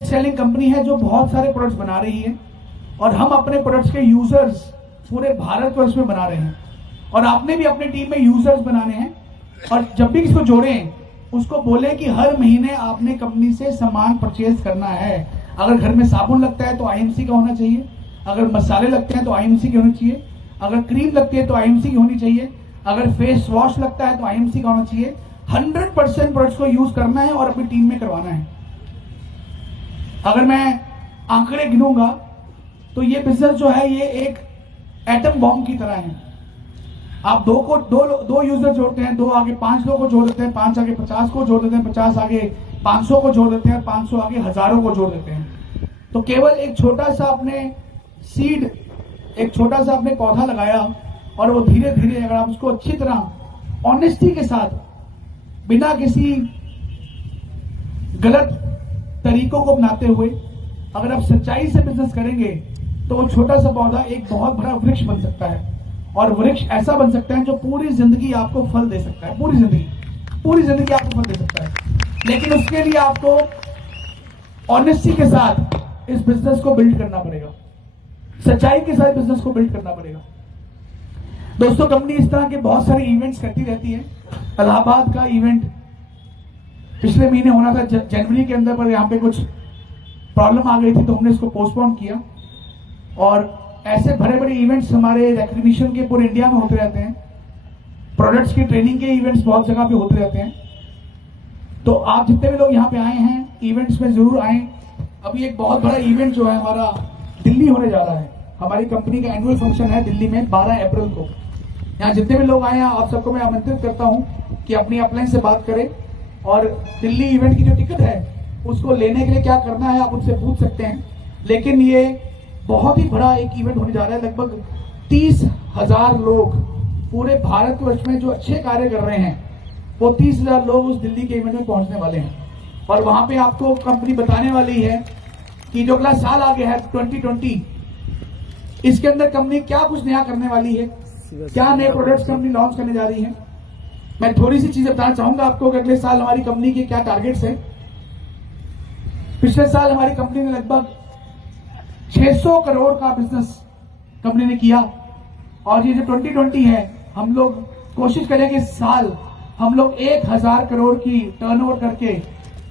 Selling company है जो बहुत सारे प्रोडक्ट्स बना रही है और हम अपने प्रोडक्ट्स के यूजर्स पूरे भारतवर्ष में बना रहे हैं और आपने भी अपनी टीम में यूजर्स बनाने हैं। और जब भी किसको जोड़ें उसको बोले कि हर महीने आपने कंपनी से सामान परचेज करना है। अगर घर में साबुन लगता है तो आईएमसी का होना चाहिए, अगर मसाले लगते हैं तो आईएमसी के होने चाहिए, अगर क्रीम लगती है तो आईएमसी की होनी चाहिए, अगर फेस वॉश लगता है तो आईएमसी का होना चाहिए। 100% प्रोडक्ट्स को यूज करना है और अपनी टीम में करवाना है। अगर मैं आंकड़े गिनूंगा तो ये बिजनेस जो है ये एक एटम बॉम्ब की तरह है। आप दो यूजर जोड़ते हैं, दो आगे 5 लोगों को जोड़ देते हैं, 5 आगे 50 को जोड़ देते हैं, 50 आगे 500 को जोड़ देते हैं, 500 आगे हजारों को जोड़ देते हैं। तो केवल एक छोटा सा आपने सीड, एक छोटा सा आपने पौधा लगाया और वो धीरे धीरे अगर आप उसको अच्छी तरह ऑनेस्टी के साथ बिना किसी गलत तरीकों को अपनाते हुए अगर आप सच्चाई से बिजनेस करेंगे तो वो छोटा सा पौधा एक बहुत बड़ा वृक्ष बन सकता है। और वृक्ष ऐसा बन सकता है जो पूरी जिंदगी आपको फल दे सकता है, पूरी जिंदगी आपको फल दे सकता है। लेकिन उसके लिए आपको ऑनेस्टी के साथ इस बिजनेस को बिल्ड करना पड़ेगा, सच्चाई के साथ बिजनेस को बिल्ड करना पड़ेगा। दोस्तों, कंपनी इस तरह के बहुत सारे इवेंट्स करती रहती है। इलाहाबाद का इवेंट पिछले महीने होना था जनवरी के अंदर, पर यहाँ पे कुछ प्रॉब्लम आ गई थी तो हमने इसको पोस्टपोन किया। और ऐसे बड़े बड़े इवेंट्स हमारे रिकग्निशन के पूरे इंडिया में होते रहते हैं। प्रोडक्ट्स की ट्रेनिंग के इवेंट्स बहुत जगह पे होते रहते हैं। तो आप जितने भी लोग यहाँ पे आए हैं इवेंट्स में जरूर आए। अभी एक बहुत बड़ा इवेंट जो है हमारा दिल्ली होने जा रहा है। हमारी कंपनी का एनुअल फंक्शन है दिल्ली में 12 अप्रैल को। यहाँ जितने भी लोग आए हैं आप सबको मैं आमंत्रित करता हूँ कि अपनी अपलाइन से बात करें और दिल्ली इवेंट की जो टिकट है उसको लेने के लिए क्या करना है आप उनसे पूछ सकते हैं। लेकिन ये बहुत ही बड़ा एक इवेंट होने जा रहा है। लगभग 30,000 लोग पूरे भारतवर्ष में जो अच्छे कार्य कर रहे हैं वो 30,000 लोग उस दिल्ली के इवेंट में पहुंचने वाले हैं। और वहां पे आपको कंपनी बताने वाली है कि जो अगला साल आ गया है 2020, इसके अंदर कंपनी क्या कुछ नया करने वाली है, क्या नए प्रोडक्ट्स कंपनी लॉन्च करने जा रही है। मैं थोड़ी सी चीजें बताना चाहूंगा आपको कि अगले साल हमारी कंपनी के क्या टारगेट्स हैं। पिछले साल हमारी कंपनी ने लगभग 600 करोड़ का बिजनेस कंपनी ने किया और ये जो 2020 है हम लोग कोशिश करेंगे इस साल हम लोग 1000 करोड़ की टर्नओवर करके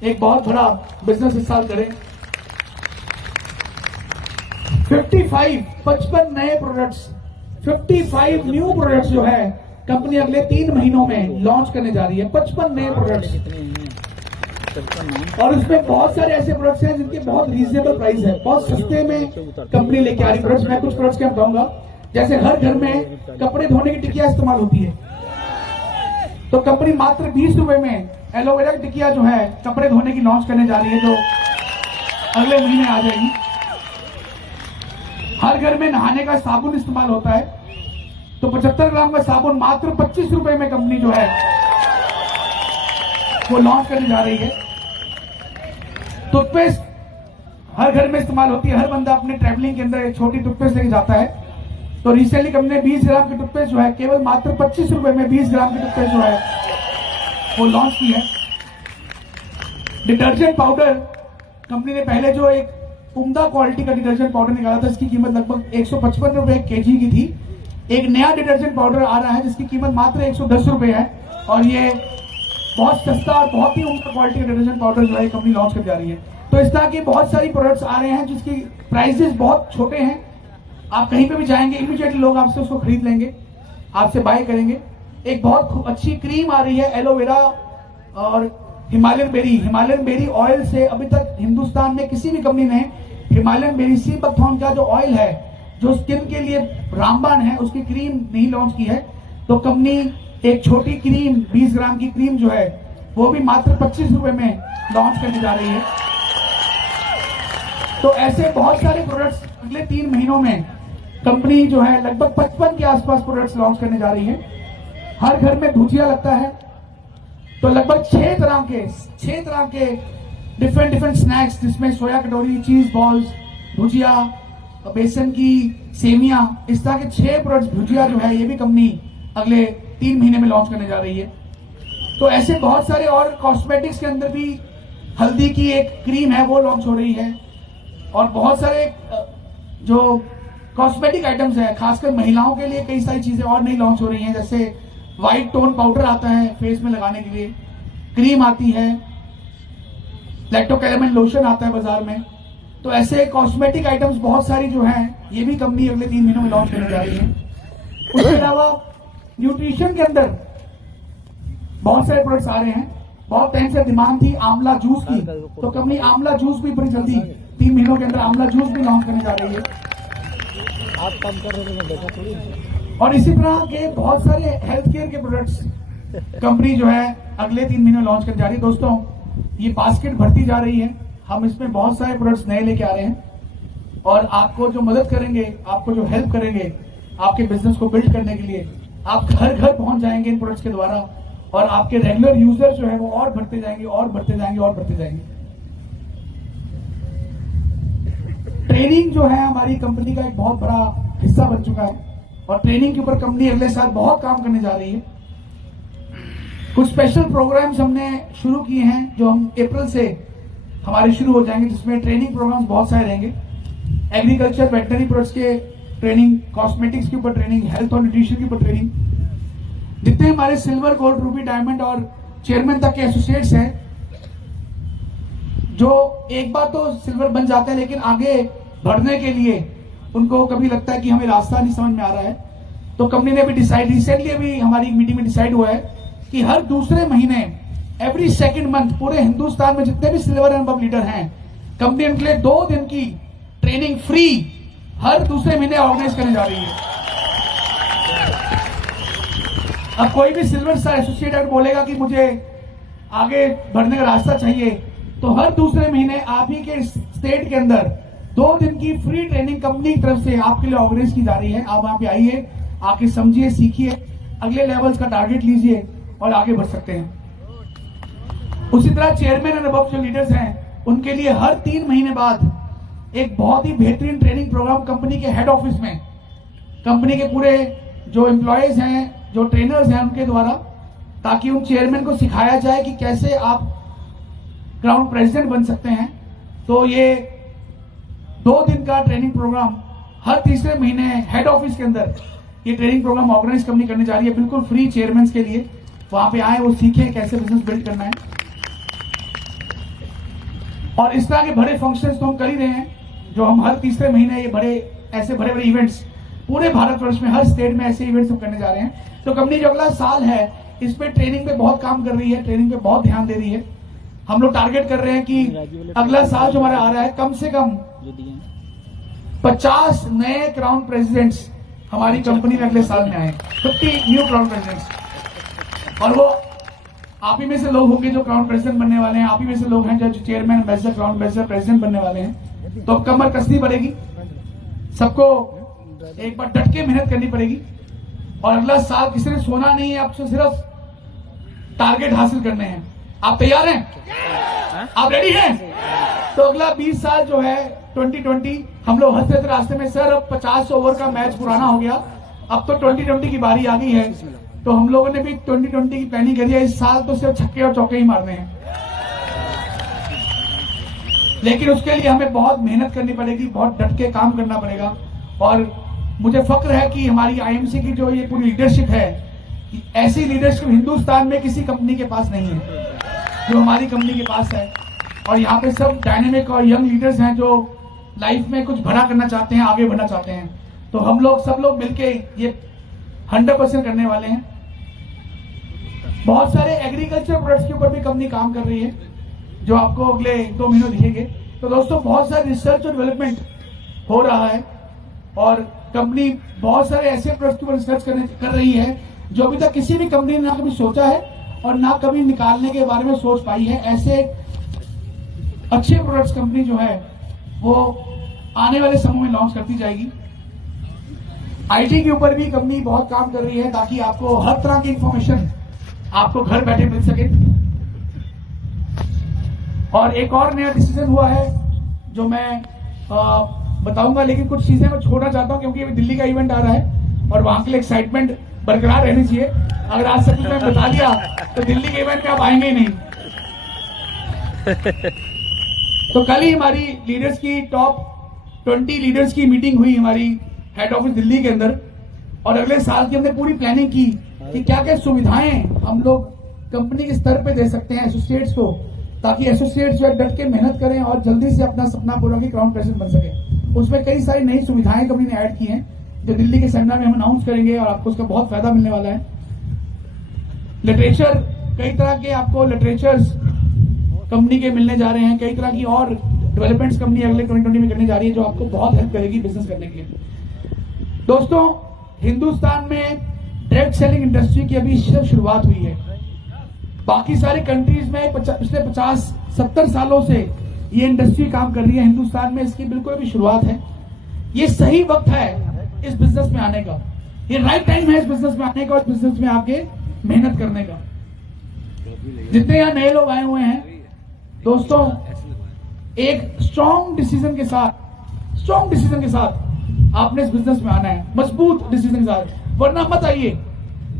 एक बहुत बड़ा बिजनेस इस साल करें। 55 नए प्रोडक्ट्स, 55 न्यू प्रोडक्ट्स जो है कंपनी अगले 3 महीनों में लॉन्च करने जा रही है। 55 नए प्रोडक्ट्स और उसमें बहुत सारे ऐसे प्रोडक्ट्स हैं जिनके बहुत रीजनेबल प्राइस है, बहुत सस्ते में कंपनी लेके आ रही प्रोडक्ट्स। मैं कुछ प्रोडक्ट्स के बताऊंगा, जैसे हर घर में कपड़े धोने की टिकिया इस्तेमाल होती है तो कंपनी मात्र 20 रुपए में एलोवेरा की टिकिया जो है कपड़े धोने की लॉन्च करने जा रही है जो अगले महीने आ जाएगी। हर घर में नहाने का साबुन इस्तेमाल होता है तो 75 ग्राम का साबुन मात्र 25 रुपए में कंपनी जो है वो लॉन्च करने जा रही है। टूथपेस्ट हर घर में इस्तेमाल होती है, हर बंदा अपने ट्रैवलिंग के अंदर एक छोटी टूथपेस्ट लेके जाता है। तो रिसेंटली कंपनी ने 20 ग्राम की टूथपेस्ट जो है केवल मात्र 25 रुपए में 20 ग्राम की टूथपेस्ट जो है वो लॉन्च की है। डिटर्जेंट पाउडर कंपनी ने पहले जो एक उम्दा क्वालिटी का डिटर्जेंट पाउडर निकाला था जिसकी कीमत लगभग 155 रुपए केजी की थी। एक नया डिटर्जेंट पाउडर आ रहा है जिसकी कीमत मात्र 110 रुपए है और ये बहुत सस्ता और बहुत ही उम्दा क्वालिटी का डिटर्जेंट पाउडर जो है कंपनी लॉन्च कर जा रही है। तो इस तरह की बहुत सारी प्रोडक्ट्स आ रहे हैं जिसकी प्राइसेस बहुत छोटे हैं। आप कहीं पे भी जाएंगे इमीडिएटली लोग आपसे उसको खरीद लेंगे, आपसे बाय करेंगे। एक बहुत अच्छी क्रीम आ रही है एलोवेरा और हिमालयन बेरी ऑयल से। अभी तक हिंदुस्तान में किसी भी कंपनी ने हिमालयन बेरी सी बकथॉर्न का जो ऑयल है जो स्किन के लिए रामबाण है उसकी क्रीम नहीं लॉन्च की है। तो कंपनी एक छोटी क्रीम 20 ग्राम की क्रीम जो है वो भी मात्र 25 रुपए में लॉन्च करने जा रही है। तो ऐसे बहुत सारे प्रोडक्ट्स अगले 3 महीनों में कंपनी जो है लगभग 55 के आसपास प्रोडक्ट्स लॉन्च करने जा रही है। हर घर में भुजिया लगता है तो लगभग 6 तरह के डिफरेंट स्नैक्स जिसमें सोया कटोरी, चीज बॉल्स, भुजिया, बेसन की सेवियां, इस तरह के 6 प्रोडक्ट्स भुजिया जो है ये भी कंपनी अगले 3 महीने में लॉन्च करने जा रही है। तो ऐसे बहुत सारे और कॉस्मेटिक्स के अंदर भी हल्दी की एक क्रीम है वो लॉन्च हो रही है, और बहुत सारे जो कॉस्मेटिक आइटम्स है खासकर महिलाओं के लिए कई सारी चीजें और नई लॉन्च हो रही हैं, जैसे व्हाइट टोन पाउडर आता है फेस में लगाने के लिए, क्रीम आती है, लैक्टोकैलेमिन लोशन आता है बाजार में। तो ऐसे कॉस्मेटिक आइटम्स बहुत सारी जो हैं ये भी कंपनी अगले 3 महीनों में लॉन्च करने जा रही है। उसके अलावा न्यूट्रिशन के अंदर बहुत सारे प्रोडक्ट्स आ रहे हैं। बहुत टाइम से डिमांड थी आंवला जूस की, तो कंपनी आंवला जूस भी बड़ी जल्दी 3 महीनों के अंदर आंवला जूस भी लॉन्च करने जा रही है। आप काम कर रहे हैं देखा थोड़ी। और इसी तरह के बहुत सारे हेल्थ केयर के प्रोडक्ट्स कंपनी जो है अगले 3 महीने लॉन्च करने जा रही है। दोस्तों ये बास्केट बढ़ती जा रही है, हम इसमें बहुत सारे प्रोडक्ट्स नए लेके आ रहे हैं, और आपको जो मदद करेंगे, आपको जो हेल्प करेंगे आपके बिजनेस को बिल्ड करने के लिए, आप घर घर पहुंच जाएंगे इन प्रोडक्ट्स के द्वारा, और आपके रेगुलर यूजर जो है वो और बढ़ते जाएंगे और बढ़ते जाएंगे और बढ़ते जाएंगे। ट्रेनिंग जो है हमारी कंपनी का एक बहुत बड़ा हिस्सा बन चुका है, और ट्रेनिंग के ऊपर कंपनी अगले साल बहुत काम करने जा रही है। कुछ स्पेशल प्रोग्राम्स हमने शुरू किए हैं जो हम अप्रैल से हमारे शुरू हो जाएंगे, जिसमें ट्रेनिंग प्रोग्राम्स बहुत सारे रहेंगे। एग्रीकल्चर वेटनरी प्रोडक्ट्स के ट्रेनिंग, कॉस्मेटिक्स के ऊपर ट्रेनिंग, हेल्थ और न्यूट्रिशन के ऊपर ट्रेनिंग। जितने हमारे सिल्वर, गोल्ड, रूबी, डायमंड और चेयरमैन तक के एसोसिएट्स हैं, जो एक बार तो सिल्वर बन जाते हैं लेकिन आगे बढ़ने के लिए उनको कभी लगता है कि हमें रास्ता नहीं समझ में आ रहा है, तो कंपनी ने भी रिसेंटली अभी हमारी मीटिंग में डिसाइड हुआ है कि हर दूसरे महीने, एवरी सेकेंड मंथ, पूरे हिंदुस्तान में जितने भी सिल्वर एंड अबव लीडर हैं, कंपनी उनके लिए 2 दिन की ट्रेनिंग फ्री हर दूसरे महीने ऑर्गेनाइज करने जा रही है। अब कोई भी सिल्वर स्टार एसोसिएट अगर बोलेगा कि मुझे आगे बढ़ने का रास्ता चाहिए, तो हर दूसरे महीने आप ही के स्टेट के अंदर 2 दिन की फ्री ट्रेनिंग कंपनी की तरफ से आपके लिए ऑर्गेनाइज की जा रही है। आप वहां पे आइए, आके समझिए, सीखिए, अगले लेवल्स का टारगेट लीजिए और आगे बढ़ सकते हैं। उसी तरह चेयरमैन एंड अबव जो लीडर्स हैं उनके लिए हर 3 महीने बाद एक बहुत ही बेहतरीन ट्रेनिंग प्रोग्राम कंपनी के हेड ऑफिस में, कंपनी के पूरे जो एम्प्लॉयज हैं, जो ट्रेनर्स हैं उनके द्वारा, ताकि उन चेयरमैन को सिखाया जाए कि कैसे आप ग्राउंड प्रेसिडेंट बन सकते हैं। तो ये 2 दिन का ट्रेनिंग प्रोग्राम हर तीसरे महीने हेड ऑफिस के अंदर ये ट्रेनिंग प्रोग्राम ऑर्गेनाइज कंपनी करने जा रही है, बिल्कुल फ्री चेयरमैन के लिए। वहां पे आए, वो सीखें कैसे बिजनेस बिल्ड करना है। और इस तरह के बड़े फंक्शंस तो हम कर ही रहे हैं, जो हम हर तीसरे महीने ये ऐसे बड़े बड़े इवेंट्स पूरे भारतवर्ष में हर स्टेट में ऐसे इवेंट्स हम करने जा रहे हैं। तो कंपनी जो अगला साल है इस पे ट्रेनिंग पे बहुत काम कर रही है, ट्रेनिंग पे बहुत ध्यान दे रही है। हम लोग टारगेट कर रहे हैं कि अगला साल जो हमारा आ रहा है, कम से कम 50 नए क्राउन प्रेसिडेंट्स हमारी कंपनी में अगले साल में आए, 50 न्यू क्राउन प्रेसिडेंट्स। और वो आप ही में से लोग होंगे जो क्राउन प्रेसिडेंट बनने वाले हैं, आप ही में से लोग हैं जो chairman, ambassador, crown ambassador, president बनने वाले हैं। तो अब कमर कसनी पड़ेगी, सबको एक बार डट के मेहनत करनी पड़ेगी, और अगला साल किसी ने सोना नहीं है, आपसे सिर्फ टारगेट हासिल करने हैं। आप तैयार हैं? आप रेडी हैं? तो अगला 20 साल जो है 2020, हम लोग हंसते थे रास्ते में, सर अब 50 ओवर का मैच पुराना हो गया, अब तो 2020 की बारी आ गई है। तो हम लोगों ने भी 2020 की प्लानिंग करी है, इस साल तो सिर्फ छक्के और चौके ही मारने हैं। लेकिन उसके लिए हमें बहुत मेहनत करनी पड़ेगी, बहुत डट के काम करना पड़ेगा। और मुझे फक्र है कि हमारी आईएमसी की जो ये पूरी लीडरशिप है, ऐसी लीडरशिप हिंदुस्तान में किसी कंपनी के पास नहीं है जो हमारी कंपनी के पास है। और यहाँ पे सब डायनेमिक और यंग लीडर्स हैं जो लाइफ में कुछ बड़ा करना चाहते हैं, आगे बढ़ना चाहते हैं। तो हम लोग सब लोग मिलके ये 100% करने वाले हैं। बहुत सारे एग्रीकल्चर प्रोडक्ट्स के ऊपर भी कंपनी काम कर रही है, जो आपको अगले 1-2 महीनों दिखेंगे। तो दोस्तों बहुत सारे रिसर्च और डेवलपमेंट हो रहा है, और कंपनी बहुत सारे ऐसे प्रोडक्ट्स के ऊपर रिसर्च कर रही है जो अभी तक किसी भी कंपनी ने ना कभी सोचा है और ना कभी निकालने के बारे में सोच पाई है। ऐसे अच्छे प्रोडक्ट्स कंपनी जो है वो आने वाले समय में लॉन्च करती जाएगी। आईटी के ऊपर भी कंपनी बहुत काम कर रही है, ताकि आपको हर तरह की इंफॉर्मेशन आपको घर बैठे मिल सके। और एक और नया डिसीजन हुआ है जो मैं बताऊंगा, लेकिन कुछ चीजें मैं छोड़ना चाहता हूं क्योंकि अभी दिल्ली का इवेंट आ रहा है और वहां के लिए एक्साइटमेंट बरकरार रहनी चाहिए। अगर आज सब कुछ मैं बता दिया तो दिल्ली के इवेंट में आप आएंगे ही नहीं। तो कल ही हमारी लीडर्स की टॉप 20 लीडर्स की मीटिंग हुई हमारी हेड ऑफिस दिल्ली के अंदर, और अगले साल की हमने पूरी प्लानिंग की कि क्या क्या सुविधाएं हम लोग कंपनी के स्तर पे दे सकते हैं एसोसिएट्स को, ताकि एसोसिएट्स जो है डट के मेहनत करें और जल्दी से अपना सपना पूरा की क्राउन प्रेसिडेंट बन सके। उसमें कई सारी नई सुविधाएं कंपनी ने ऐड की हैं जो दिल्ली के सेमिनार में हम अनाउंस करेंगे और आपको उसका बहुत फायदा मिलने वाला है। लिटरेचर, कई तरह के आपको लिटरेचर्स कंपनी के मिलने जा रहे हैं, कई तरह की और डेवलपमेंट्स कंपनी अगले 2020 में करने जा रही है जो आपको बहुत हेल्प करेगी बिजनेस करने के लिए। दोस्तों, हिंदुस्तान में डायरेक्ट सेलिंग इंडस्ट्री की अभी सिर्फ शुरुआत हुई है। बाकी सारे कंट्रीज में पिछले 50-70 सालों से ये इंडस्ट्री काम कर रही है। हिंदुस्तान में इसकी बिल्कुल भी शुरुआत है। ये सही वक्त है इस बिजनेस में आने का, ये राइट टाइम है इस बिजनेस में आने का और इस बिजनेस में आके मेहनत करने का। जितने यहाँ नए लोग आए हुए हैं दोस्तों, एक स्ट्रॉन्ग डिसीजन के साथ आपने इस बिजनेस में आना है, मजबूत डिसीजन के साथ, वरना मत आइए,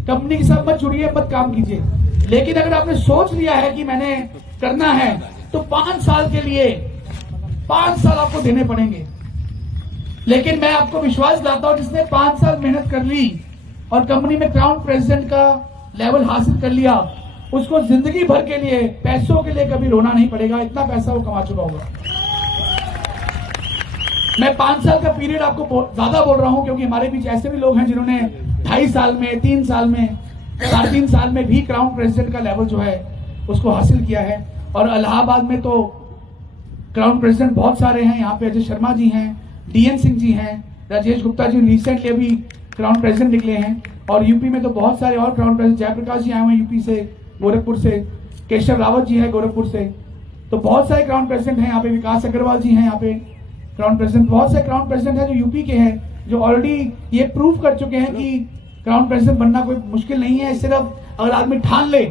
कंपनी के साथ मत जुड़िए, मत काम कीजिए। लेकिन अगर आपने सोच लिया है कि मैंने करना है तो 5 साल के लिए 5 साल आपको देने पड़ेंगे। लेकिन मैं आपको विश्वास दिलाता हूं, जिसने 5 साल मेहनत कर ली और कंपनी में क्राउन प्रेसिडेंट का लेवल हासिल कर लिया, उसको जिंदगी भर के लिए पैसों के लिए कभी रोना नहीं पड़ेगा। इतना पैसा वो कमा चुका होगा। मैं 5 साल का पीरियड आपको ज्यादा बोल रहा हूं क्योंकि हमारे बीच ऐसे भी लोग हैं जिन्होंने 2.5 साल में, 3 साल में, 3.5 साल में भी क्राउन प्रेसिडेंट का लेवल जो है उसको हासिल किया है। और इलाहाबाद में तो क्राउन प्रेसिडेंट बहुत सारे हैं। यहाँ पे अजय शर्मा जी हैं, डीएन सिंह जी हैं, राजेश गुप्ता जी रिसेंटली अभी क्राउन प्रेसिडेंट निकले हैं। और यूपी में तो बहुत सारे और क्राउन प्रेसिडेंट, जयप्रकाश जी आए हुए हैं यूपी से, गोरखपुर से, केशव रावत जी हैं गोरखपुर से। तो बहुत सारे क्राउन प्रेसिडेंट हैं यहाँ पे, विकास अग्रवाल जी हैं यहाँ पे क्राउन प्रेसिडेंट। बहुत सारे क्राउन प्रेसिडेंट हैं जो यूपी के हैं, जो ऑलरेडी ये प्रूव कर चुके हैं कि क्राउन प्रेसिडेंट बनना कोई मुश्किल नहीं है। सिर्फ अगर आदमी ठान ले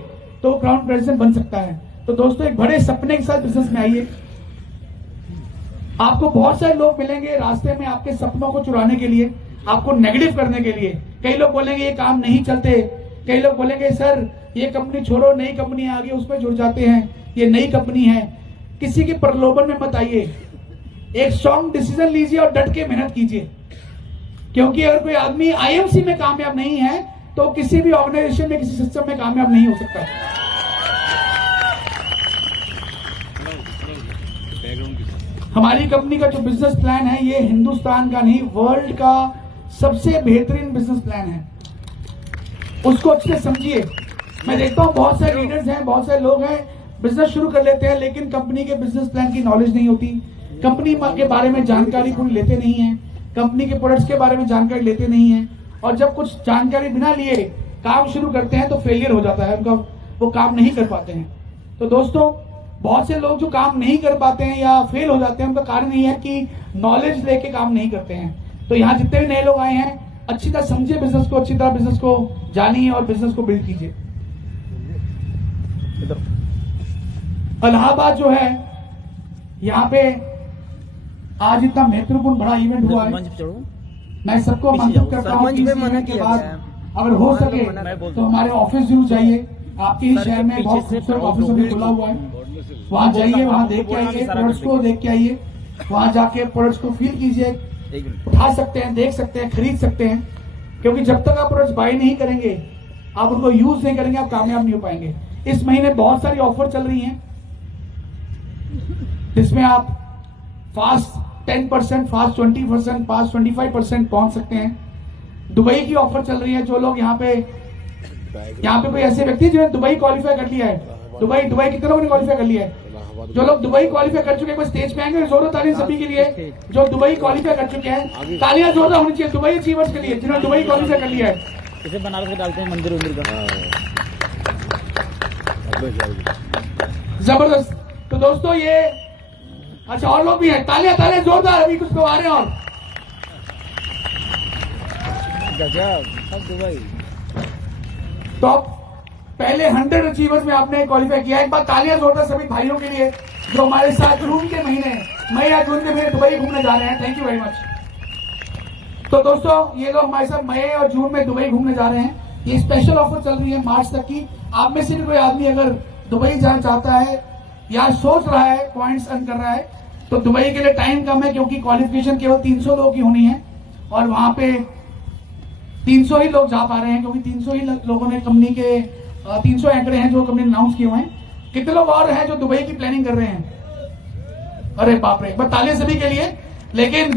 तो क्राउन प्रेसिडेंट बन सकता है। तो दोस्तों, एक बड़े सपने के साथ बिजनेस में आइए। आपको बहुत सारे लोग मिलेंगे रास्ते में आपके सपनों को चुराने के लिए, आपको नेगेटिव करने के लिए। कई लोग बोलेंगे ये काम नहीं चलते, कई लोग बोलेंगे सर ये कंपनी छोड़ो, नई कंपनी आ गई उसमें जुड़ जाते हैं, ये नई कंपनी है। किसी के प्रलोभन में मत आइए, एक स्ट्रॉन्ग डिसीजन लीजिए और डट के मेहनत कीजिए। क्योंकि अगर कोई आदमी आईएमसी में कामयाब नहीं है तो किसी भी ऑर्गेनाइजेशन में, किसी सिस्टम में कामयाब नहीं हो सकता। हमारी कंपनी का जो बिजनेस प्लान है ये हिंदुस्तान का नहीं, वर्ल्ड का सबसे बेहतरीन बिजनेस प्लान है। उसको अच्छे से समझिए। मैं देखता हूं बहुत सारे लीडर्स हैं, बहुत सारे लोग हैं, बिजनेस शुरू कर लेते हैं लेकिन कंपनी के बिजनेस प्लान की नॉलेज नहीं होती, कंपनी के बारे में जानकारी पूरी लेते नहीं है, कंपनी के प्रोडक्ट्स के बारे में जानकारी लेते नहीं है। और जब कुछ जानकारी बिना लिए काम शुरू करते हैं तो फेलियर हो जाता है उनका, वो काम नहीं कर पाते हैं। तो दोस्तों, बहुत से लोग जो काम नहीं कर पाते हैं या फेल हो जाते हैं उनका कारण ये है कि नॉलेज लेके काम नहीं करते हैं। तो यहाँ जितने भी नए लोग आए हैं, अच्छी तरह समझिए बिजनेस को, अच्छी तरह बिजनेस को जानिए और बिजनेस को बिल्ड कीजिए। इलाहाबाद जो है, यहाँ पे आज इतना महत्वपूर्ण बड़ा इवेंट हुआ है। मैं सबको आमंत्रित करता हूँ कि इस इवेंट के बाद अगर हो सके तो हमारे ऑफिस जरूर जाइए। आपके ही शहर में बहुत खूबसूरत ऑफिस अभी खुला हुआ है, वहां जाइए, वहां देख के आइए, प्रोडक्ट्स को देख के आइए, वहां जाके प्रोडक्ट्स को फील कीजिए, उठा सकते हैं, देख सकते हैं, खरीद सकते हैं। क्योंकि जब तक आप प्रोडक्ट्स बाय नहीं करेंगे, आप उनको यूज नहीं करेंगे, आप कामयाब नहीं हो पाएंगे। इस महीने बहुत सारी ऑफर चल रही हैं जिसमें आप फास्ट 10%, फास्ट 20%, फास्ट 25% पहुंच सकते हैं। दुबई की ऑफर चल रही है। जो लोग यहाँ पे कोई ऐसे व्यक्ति जिन्होंने दुबई क्वालिफाई कर लिया है, दुबई कितने लोगों ने क्वालिफाई कर लिया है? जो लोग दुबई क्वालिफाई कर चुके हैं स्टेज पे आएंगे। जोरदार तालियां सभी के लिए जो दुबई क्वालिफाई कर चुके हैं। तालियां जोरदार होनी चाहिए दुबई अचीवर्स के लिए जिन्होंने दुबई क्वालिफाई कर लिया है। इसे बनारस में डालते हैं मंदिर का। जबरदस्त। तो दोस्तों ये अच्छा और लोग भी हैं, तालियां जोरदार, अभी कुछ लोग आ रहे हैं। और दुबई तो पहले 100 अचीवर्स में आपने क्वालिफाई किया। एक बार तालियां जोरदार सभी भाइयों के लिए जो हमारे साथ जून के महीने, मई या जून के महीने दुबई घूमने जा रहे हैं। Thank you very much. तो दोस्तों, ये लोग हमारे साथ मई और जून में दुबई घूमने जा रहे हैं। ये स्पेशल ऑफर चल रही है मार्च तक की। आप में से भी कोई आदमी अगर दुबई जाना चाहता है या सोच रहा है पॉइंट्स अर्न कर रहा है, तो दुबई के लिए टाइम कम है क्योंकि क्वालिफिकेशन केवल 300 लोगों की होनी है और वहां पे 300 ही लोग जा पा रहे हैं क्योंकि 300 ही लोगों ने कंपनी के 300 आंकड़े हैं जो कंपनी ने अनाउंस किए हुए हैं। कितने लोग और हैं जो दुबई की प्लानिंग कर रहे हैं? अरे बाप रे, बताइए सभी के लिए। लेकिन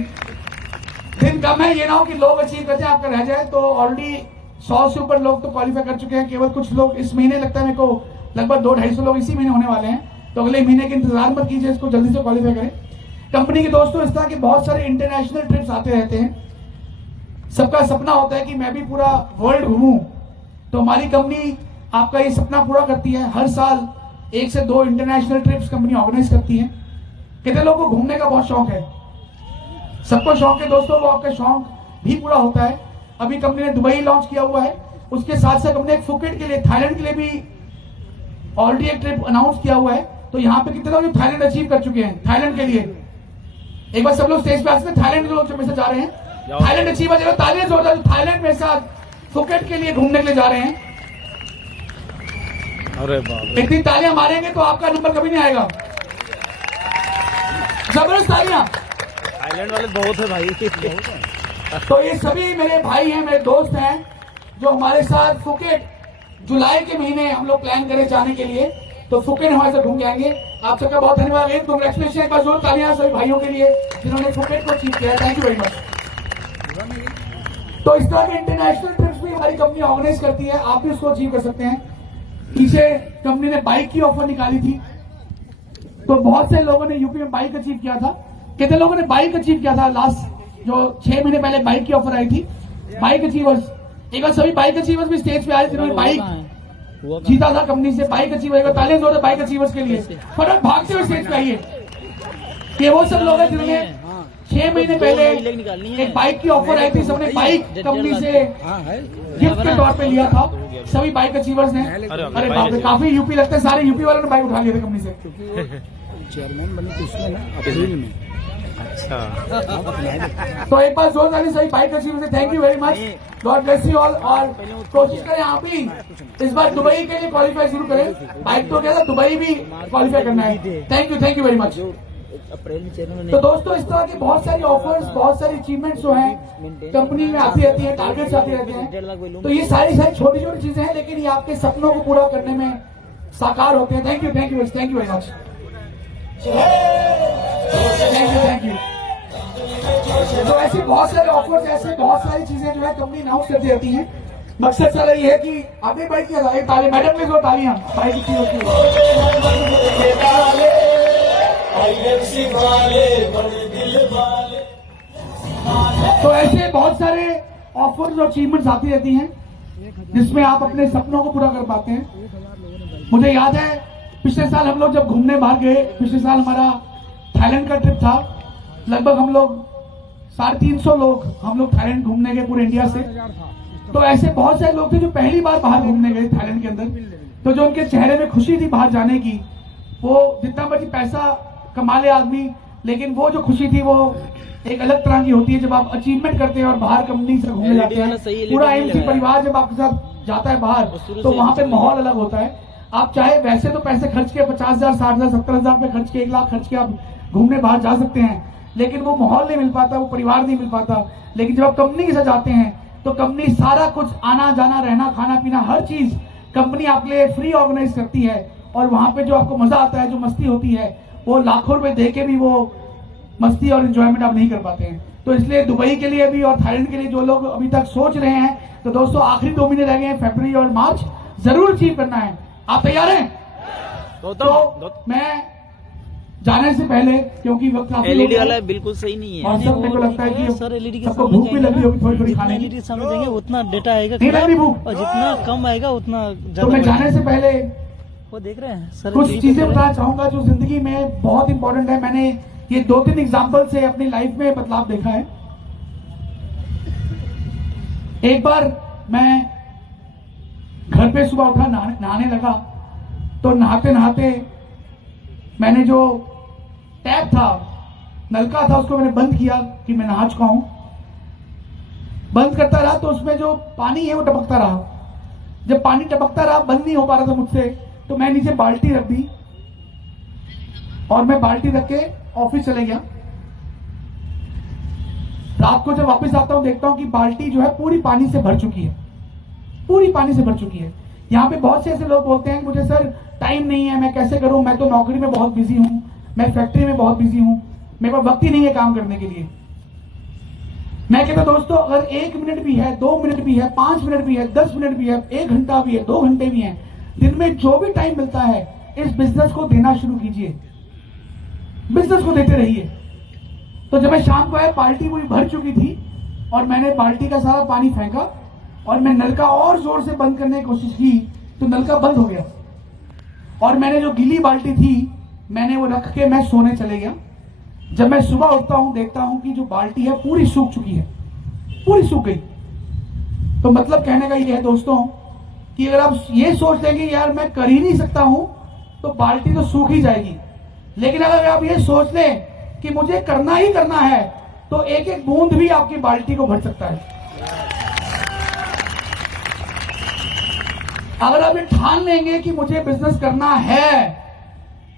दिन कम है, ये ना हो कि लोग अचीव करते हैं आपका रह जाए। तो ऑलरेडी 100 से ऊपर लोग तो क्वालिफाई कर चुके हैं, केवल कुछ लोग इस महीने, लगता है मेरे को लगभग 200-250 लोग इसी महीने होने वाले हैं। तो अगले महीने के इंतजार मत कीजिए, इसको जल्दी से क्वालिफाई करें। कंपनी के दोस्तों इस तरह के बहुत सारे इंटरनेशनल ट्रिप्स आते रहते हैं। सबका सपना होता है कि मैं भी पूरा वर्ल्ड घूमूं, तो हमारी कंपनी आपका ये सपना पूरा करती है। हर साल 1 से 2 इंटरनेशनल ट्रिप्स कंपनी ऑर्गेनाइज करती है। कितने लोगों को घूमने का बहुत शौक है? सबको शौक है दोस्तों, वो आपका शौक भी पूरा होता है। अभी कंपनी ने दुबई लॉन्च किया हुआ है, उसके साथ साथ कंपनी फुकेट के लिए, थाईलैंड के लिए भी ऑलरेडी एक ट्रिप अनाउंस किया हुआ है। तो यहाँ पे कितने लोग थाईलैंड अचीव कर चुके हैं? थाईलैंड के लिए एक बार सब लोग स्टेज पे आ सकते हैं। थाईलैंड के लोग जो में से जा रहे हैं, थाईलैंड अचीवर जगह तालियां जोरदार, थाईलैंड में साथ फुकेट के लिए घूमने के लिए जा रहे हैं। अरे बाप, एक दिन तालियां मारेंगे तो आपका नंबर कभी नहीं आएगा। जबरदस्त तालियां। थाईलैंड वाले बहुत है भाई। तो ये सभी मेरे भाई हैं, मेरे दोस्त हैं जो हमारे साथ फुकेट जुलाई के महीने हम लोग प्लान करें जाने के लिए। तो फुकेट हमारे साथ घूम के आएंगे। आप सबका बहुत धन्यवाद है, कांग्रेचुलेशन। एक बार जोर तालियां सभी भाइयों के लिए जिन्होंने फुकेट को अचीव किया है। Thank you very much. तो इस तरह के इंटरनेशनल ट्रिप्स भी हमारी कंपनी ऑर्गेनाइज करती है, आप भी उसको अचीव कर सकते हैं। पीछे कंपनी ने बाइक की ऑफर निकाली थी, तो बहुत से लोगों ने यूपी में बाइक अचीव किया था। कितने लोगों ने बाइक अचीव किया था? लास्ट जो 6 महीने पहले बाइक की ऑफर आई थी, बाइक अचीवर्स। एक बार सभी बाइक अचीवर्स भी स्टेज पे आए जिन्होंने बाइक जीता था कंपनी से। बाइक अचीवर, तालियां जोर बाइक अचीवर्स के लिए। फटाफट भागते हुए स्टेज पे आइए। ये वो सब लोग हैं जिन्होंने 6 महीने पहले एक बाइक की ऑफर आई थी, सबने बाइक कंपनी से गिफ्ट के तौर पे लिया था। सभी बाइक अचीवर्स ने। अरे बाप रे, काफी यूपी लगता है, सारे यूपी वालों ने बाइक उठा लिया था कंपनी से। चेयरमैन बने तो इसमें ना अप्रैल में। अच्छा, तो एक बार जोरदार सभी बाइक अचीवर्स से thank you very much, god bless you all. और कोशिश करें आप भी इस बार दुबई के लिए क्वालिफाई शुरू करें। बाइक तो क्या था, दुबई भी क्वालिफाई करना है। Thank you very much. April में चेयरमैन। तो दोस्तों इस तरह की बहुत सारी ऑफर्स, बहुत सारी अचीवमेंट्स जो हैं कंपनी में आती रहती है, टारगेट्स आते रहते हैं। तो ये सारी छोटी छोटी चीजें हैं, लेकिन ये आपके सपनों को पूरा करने में साकार होते हैं। Thank you very much. Thank you. तो ऐसे बहुत सारे ऑफर्स, ऐसे बहुत सारी चीजें जो है कंपनी अनाउंस करती रहती है। मकसद सारा ये है कि आपने बाइक किया था, ताली मैडम में जो तालियां बाइक की तो ऐसे बहुत सारे ऑफर्स और अचीवमेंट्स आती रहती हैं जिसमें आप अपने सपनों को पूरा कर पाते हैं। मुझे याद है पिछले साल हम लोग जब घूमने बाहर गए, पिछले साल हमारा थाईलैंड का ट्रिप था। लगभग हम लोग 350 लोग हम लोग थाईलैंड घूमने गए पूरे इंडिया से। तो ऐसे बहुत सारे लोग थे जो पहली बार बाहर घूमने गए थाईलैंड के अंदर। तो जो उनके चेहरे में खुशी थी बाहर जाने की, वो जितना मर्जी पैसा कमा ले आदमी, लेकिन वो जो खुशी थी वो एक अलग तरह की होती है जब आप अचीवमेंट करते हैं और बाहर कंपनी से घूमने जाते हैं। पूरा एमसी परिवार जब आपके साथ जाता है बाहर, तो वहां पे माहौल अलग होता है। आप चाहे वैसे तो पैसे खर्च के 50,000, 60,000, 70,000 रुपए खर्च के 1 लाख खर्च के आप घूमने बाहर जा सकते हैं, लेकिन वो माहौल नहीं मिल पाता, वो परिवार नहीं मिल पाता। लेकिन जब आप कंपनी के साथ जाते हैं तो कंपनी सारा कुछ, आना जाना, रहना, खाना पीना, हर चीज कंपनी आपके लिए फ्री ऑर्गेनाइज करती है। और वहां पे जो आपको मजा आता है, जो मस्ती होती है, वो लाखों रुपए दे के भी वो मस्ती और एंजॉयमेंट आप नहीं कर पाते हैं। तो इसलिए दुबई के लिए भी और थाईलैंड के लिए जो लोग अभी तक सोच रहे हैं, तो दोस्तों आखिरी 2 महीने रह गए हैं, फरवरी और मार्च, जरूर अचीव करना है। आप तैयार हैं? तो मैं जाने से पहले, क्योंकि वक्त काफी एलईडी वाला बिल्कुल सही नहीं है। और सब मेरे को लगता है कि सर एलईडी के सबको भूख भी लगी होगी थोड़ी थोड़ी खाने की। एलईडी सामने देंगे उतना डेटा आएगा नहीं लग रही भूख? और जितना कम आएगा उतना तो ज्यादा मैं जाने से पहले वो देख रहे हैं सर। कुछ चीजें बताना चाहूंगा जो जिंदगी में बहुत इंपॉर्टेंट है। मैंने ये 2-3 एग्जाम्पल से अपनी लाइफ में बदलाव देखा है। एक बार मैं घर पे सुबह उठा, नहाने लगा, तो नहाते नहाते मैंने जो टैप था, नलका था, उसको मैंने बंद किया कि मैं नहा चुका हूं। बंद करता रहा तो उसमें जो पानी है वो टपकता रहा। जब पानी टपकता रहा, बंद नहीं हो पा रहा था मुझसे, तो मैं नीचे बाल्टी रख दी। और मैं बाल्टी रख के ऑफिस चले गया। रात को जब वापस आता हूं देखता हूं कि बाल्टी जो है पूरी पानी से भर चुकी है, पूरी पानी से भर चुकी है। यहाँ पे बहुत से ऐसे लोग बोलते हैं मुझे सर टाइम नहीं है, मैं कैसे करूं, मैं तो नौकरी में बहुत बिजी हूं, मैं फैक्ट्री में बहुत बिजी हूं, मेरे पास वक्त ही नहीं है काम करने के लिए। मैं कहता दोस्तों अगर 1 मिनट भी है, 2 मिनट भी है, 5 मिनट भी है, 10 मिनट भी है, 1 घंटा भी है, 2 घंटे भी है, दिन में जो भी टाइम मिलता है इस बिजनेस को देना शुरू कीजिए, बिजनेस को देते रहिए। तो जब मैं शाम को आया बाल्टी पूरी भर चुकी थी और मैंने बाल्टी का सारा पानी फेंका और मैं नलका और जोर से बंद करने की कोशिश की तो नलका बंद हो गया और मैंने जो गीली बाल्टी थी मैंने वो रख के मैं सोने चले गया। जब मैं सुबह उठता हूं देखता हूं कि जो बाल्टी है पूरी सूख चुकी है, पूरी सूख गई। तो मतलब कहने का ये है दोस्तों कि अगर आप ये सोच लेंगे यार मैं कर ही नहीं सकता हूं तो बाल्टी तो सूख ही जाएगी, लेकिन अगर आप ये सोच लें कि मुझे करना ही करना है तो एक एक बूंद भी आपकी बाल्टी को भर सकता है। अगर आप ये ठान लेंगे कि मुझे बिजनेस करना है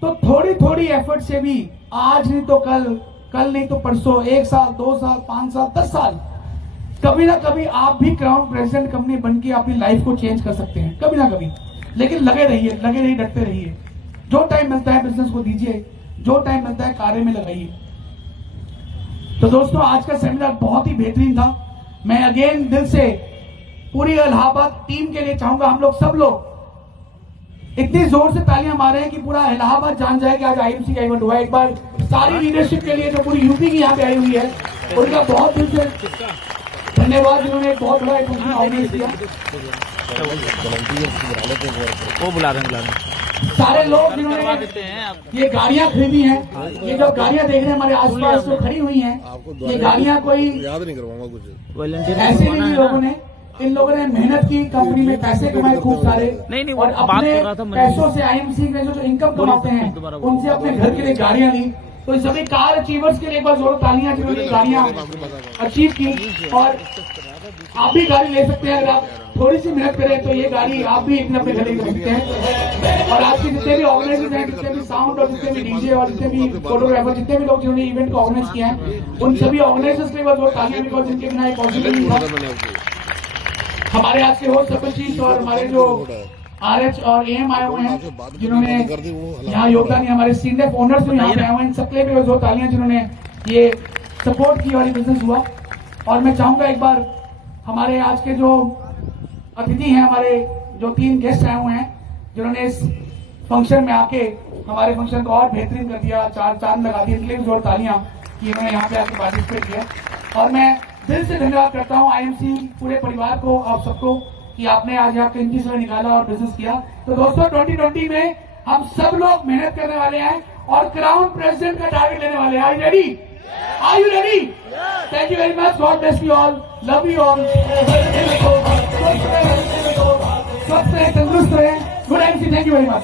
तो थोड़ी थोड़ी एफर्ट से भी आज नहीं तो कल, कल नहीं तो परसों, 1 साल, 2 साल, 5 साल, 10 साल, कभी ना कभी आप भी क्राउन प्रेसिडेंट कंपनी बन के अपनी लाइफ को चेंज कर सकते हैं, कभी ना कभी। लेकिन लगे रहिए, डटते रहिए। जो टाइम मिलता है बिजनेस को दीजिए, जो टाइम मिलता है कार्य में लगाइए। तो दोस्तों आज का सेमिनार बहुत ही बेहतरीन था। मैं अगेन दिल से पूरी इलाहाबाद टीम के लिए चाहूंगा हम लोग सब लोग इतनी जोर से तालियां मारे हैं कि पूरा इलाहाबाद जान जाए कि आज आईएमसी का इवेंट हुआ है। एक बार सारी लीडरशिप के लिए जो पूरी यूपी की यहाँ पे आई हुई है उनका बहुत दिल से धन्यवाद, जिन्होंने एक बहुत बड़ा एक ऑर्गेनाइज किया। वो बुला रहे हैं सारे लोग जिन्होंने ये गाड़ियां खरीदी हैं, ये जो गाड़ियां देख रहे हैं हमारे आसपास जो खड़ी हुई हैं, ये गाड़ियां कोई याद नहीं करवाऊंगा कुछ, ऐसे नहीं लोगों ने, इन लोगों ने मेहनत की, कंपनी में पैसे कमाए खूब सारे, नहीं, और अपने पैसों से आईएमसी में जो इनकम कमाते हैं उनसे अपने घर के लिए गाड़ियां ली। तो इस सभी कार अचीवर्स के लिए एक बार जोर तालियां जिन्होंने गाड़ियां अचीव की। और आप भी गाड़ी ले सकते हैं, अगर आप थोड़ी सी मेहनत करें तो ये गाड़ी आप भी अपने घर ले सकते हैं। और आज के जितने भी ऑर्गेनाइजर्स हैं, जितने भी साउंड और जितने भी डीजे और जितने भी फोटोग्राफर, जितने भी लोग जिन्होंने इवेंट को ऑर्गेनाइज किया है, उन सभी ऑर्गेनाइजर्स के लिए जोर तालियां, बिकॉज जिनके बिना एक पॉसिबल नहीं था। हमारे आज के होस्ट सपरचीज और हमारे जो आरएच और एएम आए हुए हैं जिन्होंने यहाँ योगदान दिया, हमारे सीनियर ओनर्स भी यहाँ पे आए हुए हैं, सबके लिए जो तालियां जिन्होंने ये सपोर्ट की और ये बिजनेस हुआ। और मैं चाहूंगा एक बार हमारे आज के जो अतिथि हैं, हमारे जो 3 गेस्ट आए हुए हैं जिन्होंने इस फंक्शन में आके हमारे फंक्शन को और बेहतरीन कर दिया, 4 चांद लगा दिए, इनके लिए जोर तालियां कि इन्होंने यहाँ पे आके पार्टिसिपेट किया। और मैं दिल से धन्यवाद करता हूँ आईएमसी पूरे परिवार को, आप सबको, कि आपने आज यहाँ कीमती समय निकाला और बिजनेस किया। तो दोस्तों 2020 में हम सब लोग मेहनत करने वाले हैं और क्राउन प्रेसिडेंट का टारगेट लेने वाले हैं। Are you ready? Are you ready? Thank you very much, god bless you all, love you all, स्वस्थ रहे, तंदुरुस्त रहे, good IMC, thank you very much.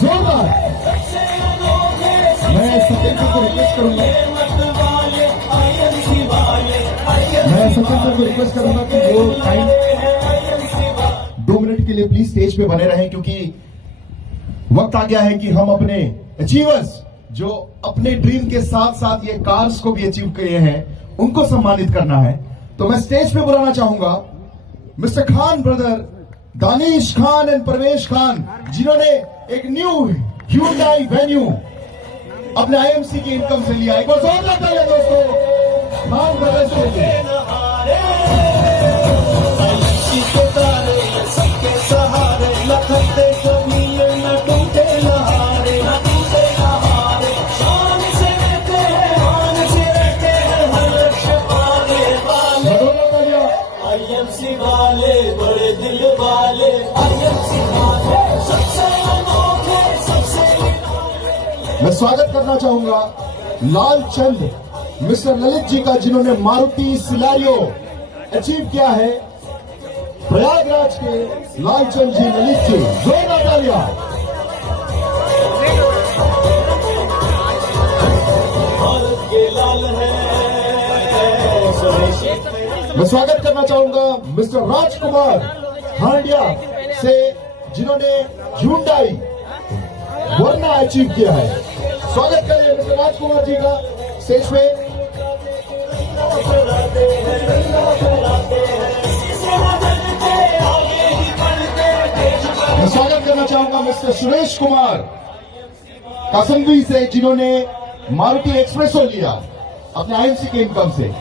जोरदार मैं सत्येंद्र को रिक्वेस्ट करूंगा, कि वो टाइम 2 मिनट के लिए प्लीज स्टेज पे बने रहें, क्योंकि वक्त आ गया है कि हम अपने अचीवर्स जो अपने ड्रीम के साथ साथ ये कार्स को भी अचीव किए हैं उनको सम्मानित करना है। तो मैं स्टेज पे बुलाना चाहूंगा mister Khan brother, Danish Khan and Parvesh Khan, जिन्होंने एक न्यू ह्यूंडई वेन्यू अपने आईएमसी की इनकम से लिया। एक बार जोरदार तालियां दोस्तों खान ब्रदर्स के लिए। आईएमसी वाले बड़े दिल वाले, आईएमसी वाले सबसे अनोखे, सबसे। मैं स्वागत करना चाहूंगा लालचंद मिस्टर ललित जी का, जिन्होंने मारुति सिलारियो अचीव किया है। प्रयागराज के लालचंद जी, ललित जी, जोरदार तालियां। भारत के लाल है, मैं स्वागत करना चाहूंगा मिस्टर राजकुमार हांडिया से, जिन्होंने Hyundai वर्ना अचीव किया है। स्वागत करें मिस्टर राजकुमार जी का स्टेज पे। मैं स्वागत करना चाहूंगा मिस्टर सुरेश कुमार कसंवी से, जिन्होंने मारुति एक्सप्रेसो लिया अपने IMC के इनकम से।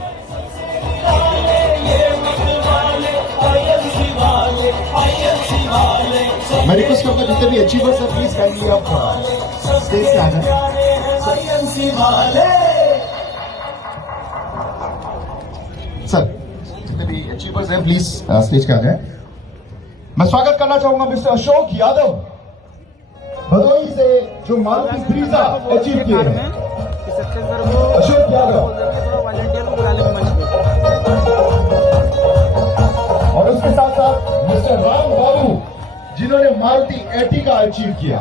मैं रिक्वेस्ट करूंगा जितने भी अचीवर्स हैं प्लीज काइंडली आप स्टेज पे आ जाए। सर जितने भी अचीवर्स हैं प्लीज स्टेज पे आ जाए। मैं स्वागत करना चाहूंगा मिस्टर अशोक यादव भदोही से, जो मारुति ब्रीजा अचीव किए हैं। अशोक यादव और उसके साथ साथ मिस्टर राम बाबू, जिन्होंने मारुति एर्टिगा अचीव किया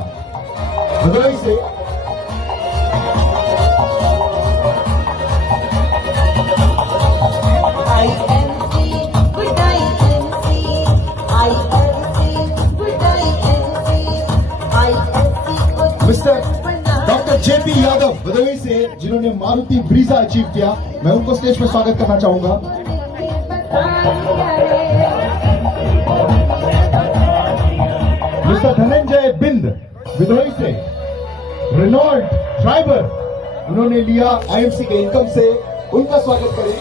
भदोही से। Mister doctor JP Yadav Bhadohi से, जिन्होंने मारुति ब्रीजा अचीव किया, मैं उनको स्टेज पर स्वागत करना चाहूंगा। मिस्टर धनंजय बिंद भदोही से, रेनॉल्ट ड्राइवर, उन्होंने लिया IMC के इनकम से, उनका स्वागत करें।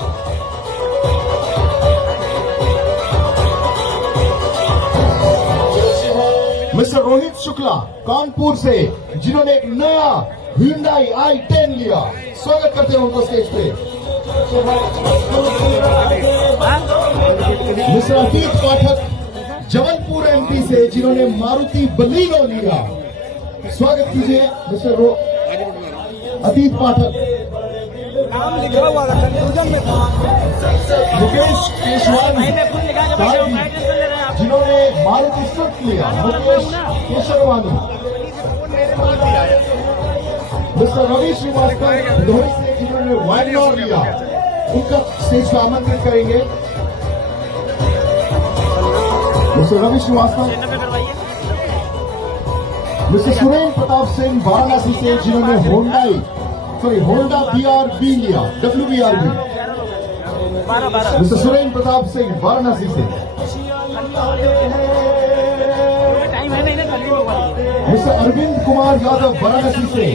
मिस्टर रोहित शुक्ला कानपुर से, जिन्होंने एक नया Hyundai i10 लिया, स्वागत करते हैं उनको स्टेज पे। मिस्टर अतीत पाठक जबलपुर MP से, जिन्होंने मारुति बलीनो लिया, स्वागत कीजिए मिस्टर अतीत पाठक। मुकेश केशवानी जिन्होंने मारुति स्विफ्ट लिया, मुकेश केशवानी। मिस्टर रवि श्रीवास्तव भदोही से, जिन्होंने वैगनर लिया, उनका स्टेज पर आमंत्रित करेंगे। मिस्टर रवि श्रीवास्तव। मिस्टर सुरेंद्र प्रताप सिंह वाराणसी से, जिन्होंने होंडा BRV लिया, WBRV। मिस्टर सुरेंद्र प्रताप सिंह वाराणसी से। मिस्टर अरविंद कुमार यादव वाराणसी से,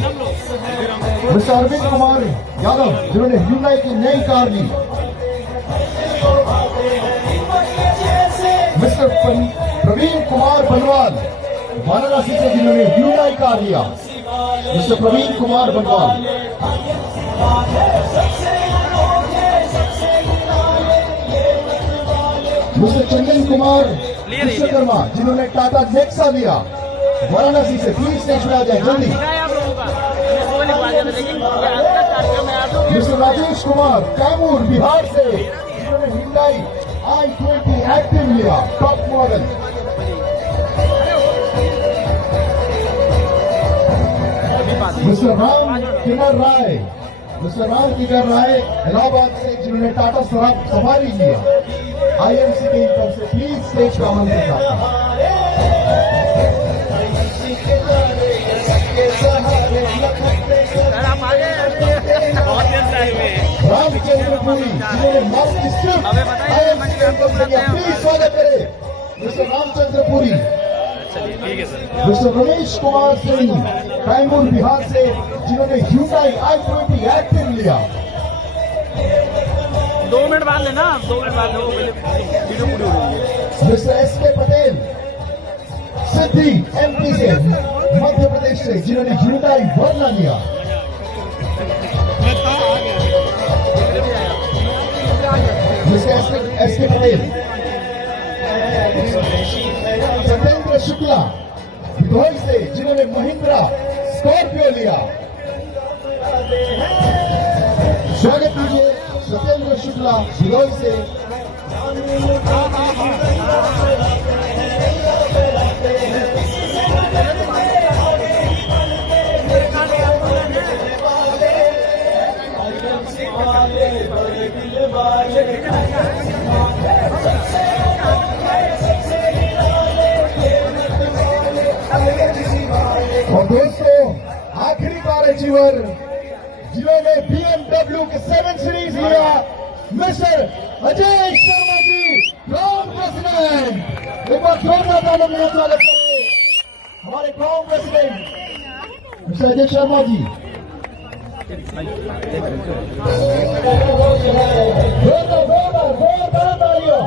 मिस्टर अरविंद कुमार यादव, जिन्होंने Hyundai की नई कार ली। मिस्टर प्रवीण कुमार बनवाल वाराणसी से, जिन्होंने Hyundai कार लिया, मिस्टर प्रवीण कुमार बनवाल। मिस्टर चंदन कुमार विश्वकर्मा, जिन्होंने टाटा नेक्सा लिया, वाराणसी से, प्लीज स्टेज पे आ जाए जल्दी। मिस्टर राजेश कुमार कैमूर बिहार से, जिन्होंने Hyundai i20 एक्टिव लिया, टॉप मॉडल। मिस्टर राम किन्नर राय इलाहाबाद से, जिन्होंने टाटा सफारी लिया, IMC के इनकम से, प्लीज स्टेज का आमंत्रित करता हूं। रामचंद्रपुरी, जिन्होंने मारुति स्विफ्ट IMC के इनकम से लिया, प्लीज स्वागत करें मिस्टर रामचंद्रपुरी। मिस्टर रमेश कुमार सिंह कैमूर बिहार से, जिन्होंने Hyundai i20 एक्टिव लिया। 2 मिनट बाद लेना, 2 मिनट बाद लो, वीडियो पूरी हो रही है। Mister SK Patel Sidhi MP से, मध्य प्रदेश से, जिन्होंने Hyundai वर्ना लिया। Mister SK Patel. सत्येंद्र शुक्ला भदोही से, जिन्होंने महिंद्रा स्कॉर्पियो लिया, स्वागत कीजिए सत्येंद्र शुक्ला भदोही से। और दोस्तों आखिरी कार अचीवर जिन्होंने BMW के 7 सीरीज लिया, mister Ajay Sharma ji, crown president. एक बार जोरदार तालियों में स्वागत करें हमारे crown president mister Ajay Sharma ji. जोरदार तालियों।